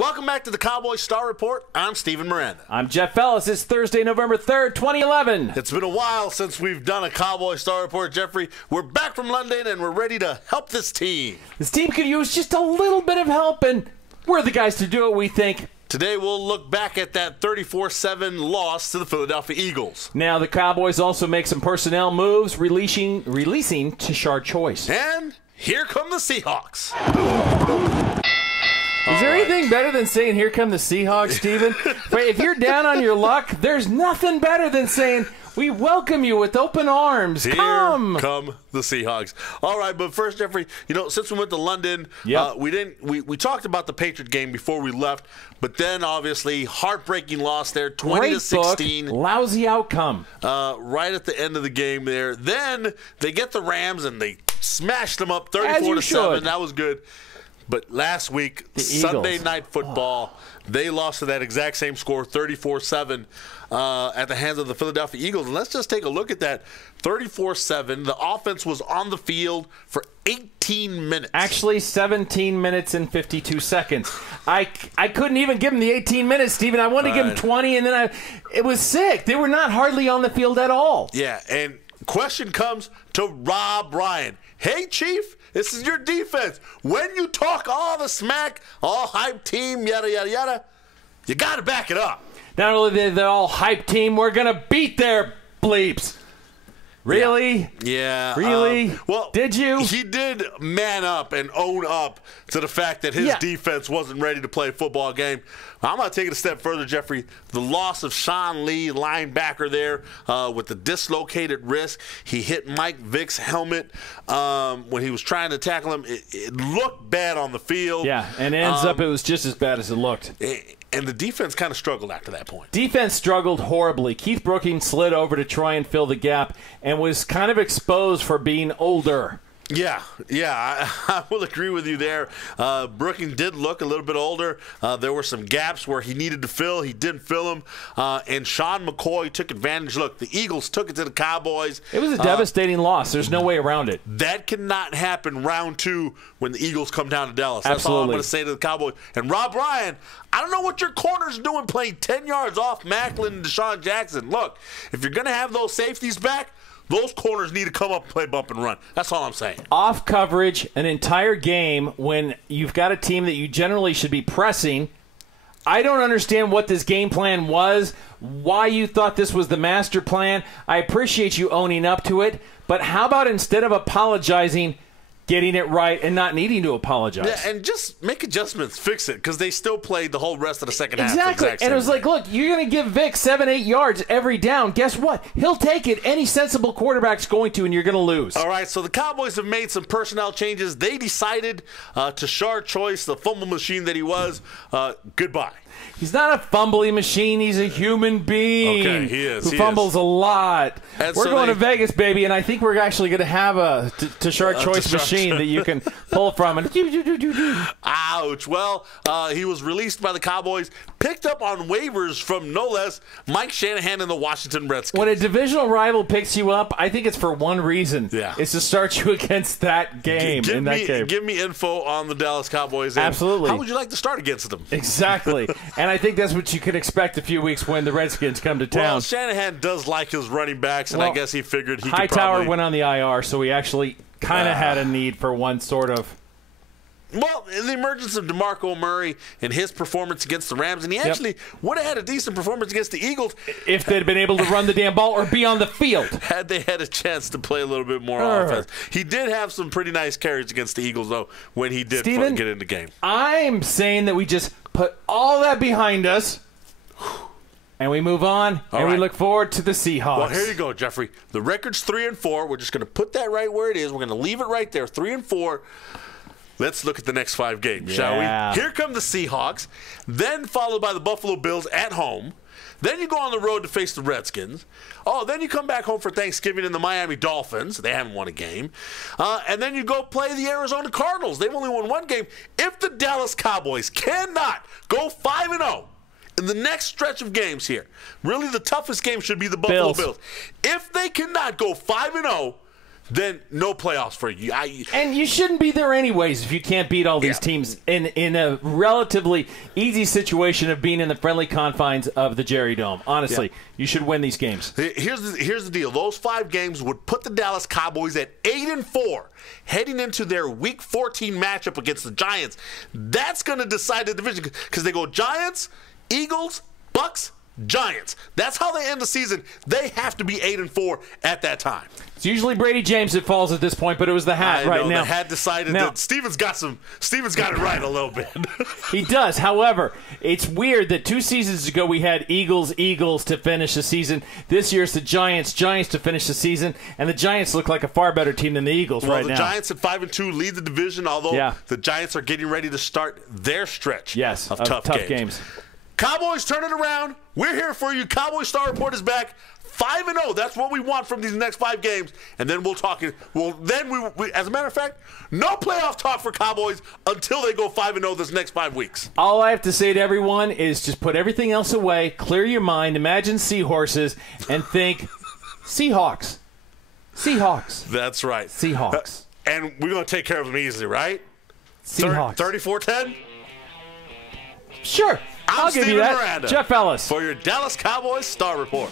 Welcome back to the Cowboys Star Report. I'm Steven Miranda. I'm Jeff Ellis. It's Thursday, November 3rd, 2011. It's been a while since we've done a Cowboys Star Report, Jeffrey. We're back from London, and we're ready to help this team. This team could use just a little bit of help, and we're the guys to do it, we think. Today, we'll look back at that 34-7 loss to the Philadelphia Eagles. Now, the Cowboys also make some personnel moves, releasing Tashard Choice. And here come the Seahawks. Is there anything better than saying, here come the Seahawks, Steven? But if you're down on your luck, there's nothing better than saying, we welcome you with open arms. Here come the Seahawks. All right, but first, Jeffrey, since we went to London, we talked about the Patriot game before we left, but then obviously heartbreaking loss there, 20-16. Lousy outcome. Right at the end of the game there. Then they get the Rams and they smashed them up 34-7. That was good. But last week, Sunday Night Football, they lost to that exact same score, 34-7, at the hands of the Philadelphia Eagles. And let's just take a look at that, 34-7. The offense was on the field for 18 minutes. Actually, 17 minutes and 52 seconds. I couldn't even give them the 18 minutes, Steven. I wanted to give them 20, and then it was sick. They were not hardly on the field at all. Yeah, and question comes to Rob Ryan. Hey, Chief. This is your defense. When you talk all the smack, all hype team, yada, yada, yada, you got to back it up. Not only are they all hype team, we're going to beat their bleeps. Really? Yeah. Really? Well, did you? He did man up and own up to the fact that his defense wasn't ready to play a football game. I'm going to take it a step further, Jeffrey. The loss of Sean Lee, linebacker there, with the dislocated wrist. He hit Mike Vick's helmet when he was trying to tackle him. It looked bad on the field. Yeah, and ends up it was just as bad as it looked. And the defense kind of struggled after that point. Defense struggled horribly. Keith Brookings slid over to try and fill the gap and was kind of exposed for being older. Yeah, I will agree with you there. Brookings did look a little bit older. There were some gaps where he needed to fill. He didn't fill them. And Sean McCoy took advantage. Look, the Eagles took it to the Cowboys. It was a devastating loss. There's no way around it. That cannot happen round two when the Eagles come down to Dallas. Absolutely. That's all I'm going to say to the Cowboys. And Rob Ryan, I don't know what your corner's doing playing 10 yards off Macklin and Deshaun Jackson. Look, if you're going to have those safeties back, those corners need to come up and play bump and run. That's all I'm saying. Off coverage an entire game when you've got a team that you generally should be pressing. I don't understand what this game plan was, why you thought this was the master plan. I appreciate you owning up to it, but how about instead of apologizing, getting it right and not needing to apologize? Yeah, and just make adjustments, fix it, because they still played the whole rest of the second half. Exactly, and it was like, look, you're going to give Vic 7-8 yards every down. Guess what? He'll take it. Any sensible quarterback's going to, and you're going to lose. All right, so the Cowboys have made some personnel changes. They decided Tashard Choice, the fumble machine that he was, goodbye. He's not a fumbling machine. He's a human being. Okay, he is. Who fumbles a lot. And we're going to Vegas, baby, and I think we're actually going to have a Tashard Choice machine that you can pull from. And ouch. Well, he was released by the Cowboys, picked up on waivers from no less Mike Shanahan and the Washington Redskins. When a divisional rival picks you up, I think it's for one reason. Yeah. It's to start you against that game. Give me info on the Dallas Cowboys. Absolutely. How would you like to start against them? Exactly. And I think that's what you could expect a few weeks when the Redskins come to town. Well, Shanahan does like his running backs, and I guess he figured he could Hightower went on the IR, so he actually kind of had a need for one sort of. Well, the emergence of DeMarco Murray and his performance against the Rams, and he actually would have had a decent performance against the Eagles if they'd been able to run the damn ball or be on the field. Had they had a chance to play a little bit more offense. He did have some pretty nice carries against the Eagles, though, when he did get in the game. I'm saying that we just put all that behind us, and we move on, we look forward to the Seahawks. Well, here you go, Jeffrey. The record's 3-4. We're just going to put that right where it is. We're going to leave it right there, 3-4. Let's look at the next 5 games, shall we? Here come the Seahawks, then followed by the Buffalo Bills at home. Then you go on the road to face the Redskins. Oh, then you come back home for Thanksgiving in the Miami Dolphins. They haven't won a game. And then you go play the Arizona Cardinals. They've only won 1 game. If the Dallas Cowboys cannot go 5-0 in the next stretch of games here, really the toughest game should be the Buffalo Bills. If they cannot go 5-0, then no playoffs for you. And you shouldn't be there anyways if you can't beat all these teams in a relatively easy situation of being in the friendly confines of the Jerry Dome. Honestly, you should win these games. Here's the deal. Those 5 games would put the Dallas Cowboys at 8-4 heading into their Week 14 matchup against the Giants. That's going to decide the division because they go Giants, Eagles, Bucks, Giants. That's how they end the season. They have to be 8-4 at that time. It's usually Brady James that falls at this point, but it was the hat right now. The hat decided that Steven's got it right a little bit. He does. However, it's weird that 2 seasons ago we had Eagles to finish the season. This year it's the Giants to finish the season, and the Giants look like a far better team than the Eagles right now. Well, the Giants at 5-2 lead the division, although the Giants are getting ready to start their stretch of tough games. Cowboys, turn it around. We're here for you. Cowboys Star Report is back. 5-0. That's what we want from these next 5 games. And then we'll talk. Then we as a matter of fact, no playoff talk for Cowboys until they go 5-0 this next 5 weeks. All I have to say to everyone is just put everything else away, clear your mind, imagine seahorses, and think Seahawks. Seahawks. That's right. Seahawks. And we're going to take care of them easily, right? Seahawks. 34-10? Sure. I'll give you that. Miranda Jeff Ellis. For your Dallas Cowboys Star Report.